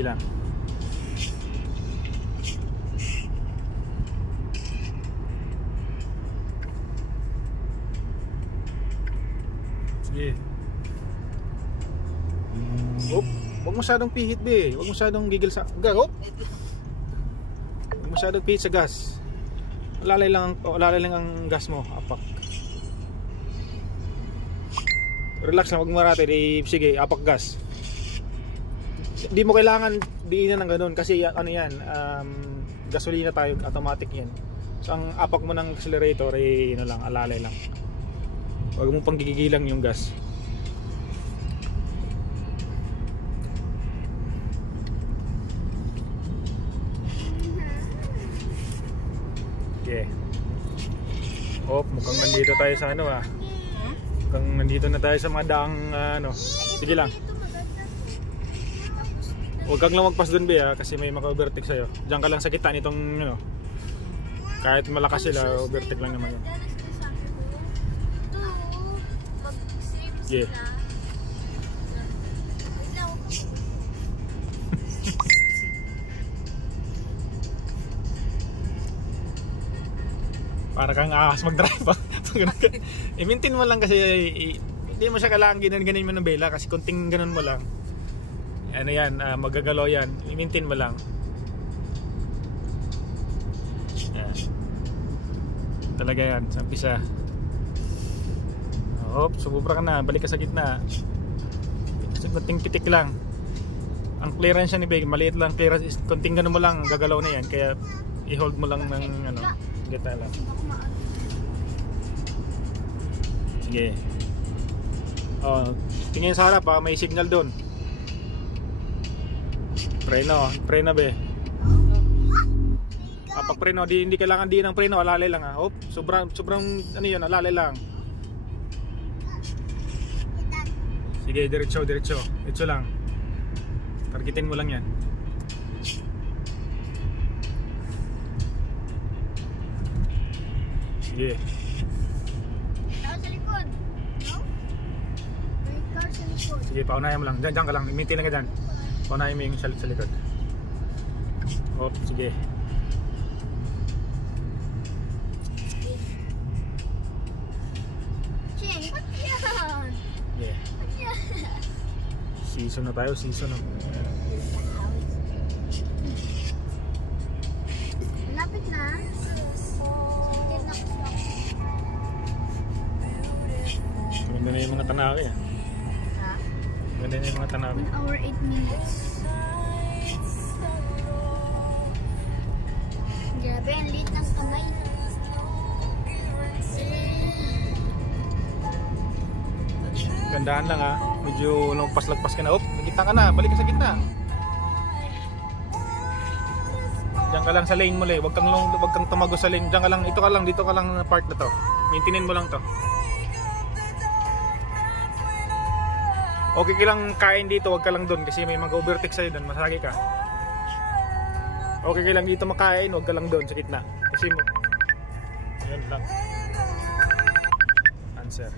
Sige lang. Sige. Op, huwag masyadong pihit be. Huwag masyadong gigil sa gas. Op. Huwag masyadong pihit sa gas. Alalay lang ang gas mo. Apak. Relax lang, huwag marate. Sige, apak gas. Hindi mo kailangan diinan ng ganun kasi ano yan, gasolina tayo, automatic yan. So ang apak mo ng accelerator ay ano lang, alalay lang. Huwag mo pang gigigilang yung gas. Okay. Oh, mukhang nandito tayo sa ano ah. Mukhang nandito na tayo sa mga daang ano. Sige lang. Huwag kang lumagpas dun be kasi may maka-overtake sa'yo. Diyan ka lang sa kita nitong ano. Kahit malakas sila, overtake lang naman yun. Yeah. Para kang ahas mag-drive. I-maintain mo lang kasi hindi mo siya kailangan ganin mo ng bela kasi kunting ganun mo lang. Ano yan, magagalaw yan. I-maintain mo lang. Yan. Talaga yan, sa umpisa. Hop, sumubra ka na, balik ka sa gitna. Kunting pitik lang. Ang clearance ni Big, maliit lang clearance. Kunting ganun mo lang, gagalaw na yan. Kaya i-hold mo lang ng ano, gita lang. Sige. Oh, tingin sa harap may signal doon. Preno be. Pag preno, hindi kailangan ng preno, alalay lang ah. Hop, sobrang ano 'yun, alalay lang. Sige, diretso lang. Targetin mo lang 'yan. Sige. Sa likod. No? May car sa likod. Sige, paunayan mo lang. Diyan ka lang. I-maintain lang ka dyan. Paunayan mo yung sa likod. Hop, sige. Ching, ba't yan? Yeah. Ba't yan? Season na tayo, season na. Lapit na. Ganda na yung mga tanawi ah. Ha? Ganda na yung mga tanawi. 1 hour 8 minutes. Grabe, ang liit ng kamay. Gandahan lang ah. Medyo lagpas ka na. Op, nakita ka na. Balik ka sa gitna. Diyan ka lang sa lane mo le. Huwag kang tumago sa lane. Diyan ka lang, dito ka lang na part na to. Maintainin mo lang to. Okay ka lang kain dito, huwag ka lang doon kasi may mag-overtake sa'yo doon, masagi ka. Okay ka lang dito makain, huwag ka lang doon sa gitna. Kasi mo, yun lang. Answer.